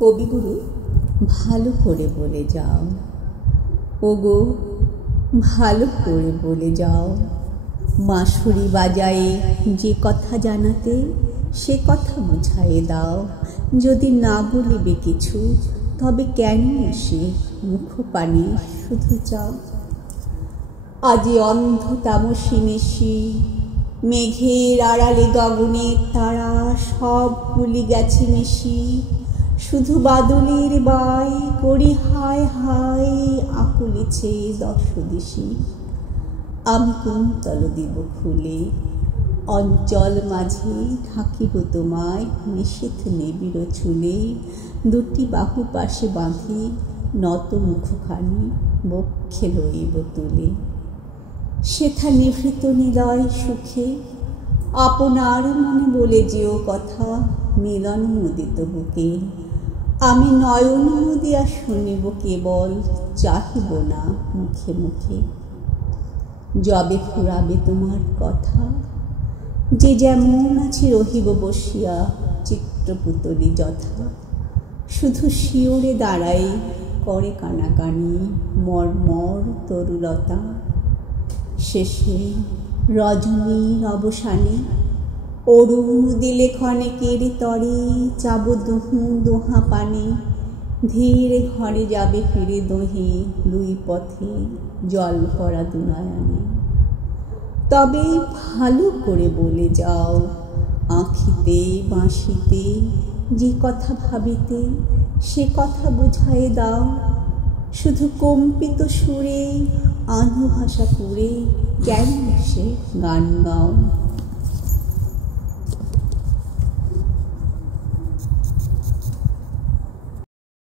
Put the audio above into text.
কবিগুরু ভালো করে বলে যাও, ওগো ভালো করে বলে যাও। বাঁশুরি বাজায়ে যে কথা জানাতে সে কথা বুঝায়ে দাও। যদি না বলিবে কিছু তবে কেন সে মুখপানে শুধু চাও। আজি অন্ধ তামসী নিশি, মেঘের আড়ালে গগনের তারা সব ভুলি গেছে মিশি। শুধু বাদলের বাই করি হায় হায়, আকুলিছে দশদিশি। আমি কুন্তল দিব খুলে, অঞ্চল মাঝে ঢাকিব তোমায় নিষেধ নিবিড় চুলে। দুটি বাহু পাশে বাঁধি নত মুখখানি বক্ষে লইব তুলে। সেথা নিভৃত নিলয় সুখে আপনার মনে বলে যেও কথা, মিলন মুদিত বুকে। আমি নয়ন মুদিয়া শুনিব কেবল, চাহিব না মুখে মুখে। যবে ফুরাবে তোমার কথা, যে যেমন আছে রহিব বসিয়া চিত্রপুতলি যথা। শুধু শিওরে দাঁড়াই করে কানাকানি মর্মর তরুলতা। শেষে রজনীর অবসানে অরুণ দিলে ক্ষণেকের তরে, যাব দুহু দোহা পানে। ধীরে ঘরে যাবে ফিরে দোহে দুই পথে জল ভরা দুনয়নে। তবে ভালো করে বলে যাও, আঁখিতে বাঁশিতে যে কথা ভাবিতে সে কথা বুঝায়ে দাও। শুধু কম্পিত সুরে আধো ভাষা করে কেন সে গান গাও।